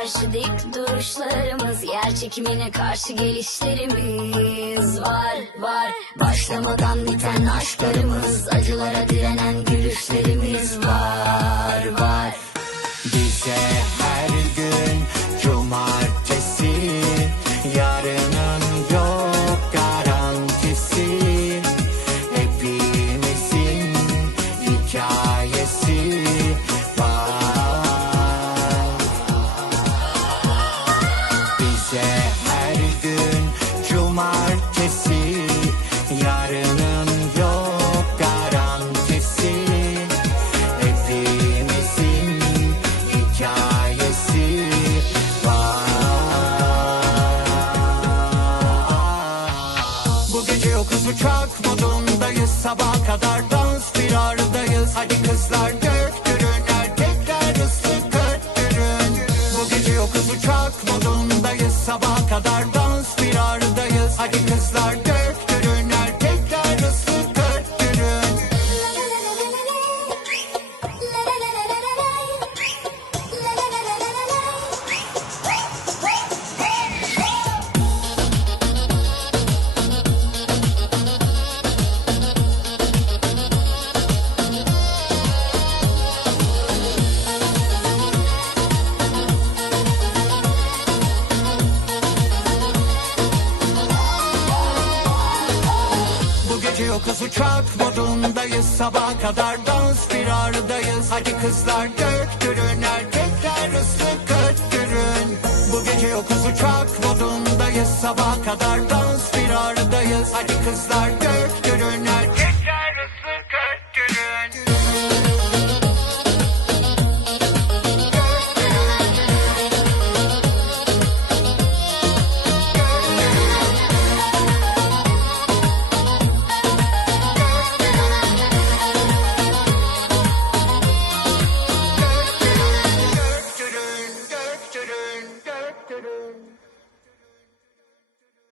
Karşı dik duruşlarımız Yer karşı gelişlerimiz Var var. Başlamadan biten aşklarımız Acılara direnen gülüşlerimiz Bize her gün cumartesi. Yarının yok garantisi. Hepimizin hikayesi Bize her gün cumartesi. Yarının Bu gece yokuz uçak modundayız. Sabaha kadar dans bir aradayız Hadi kızlar döktürün erkekler ıslık öttürün Bu gece yokuz uçak modundayız. Sabaha kadar dans bir aradayız Hadi kızlar döktürün Gece yokuz uçak modundayız. Sabaha kadar dans bir aradayız Hadi kızlar döktürün erkekler ıslık öttürün Bu gece yokuz uçak modundayız. Sabaha kadar dans bir aradayız Hadi kızlar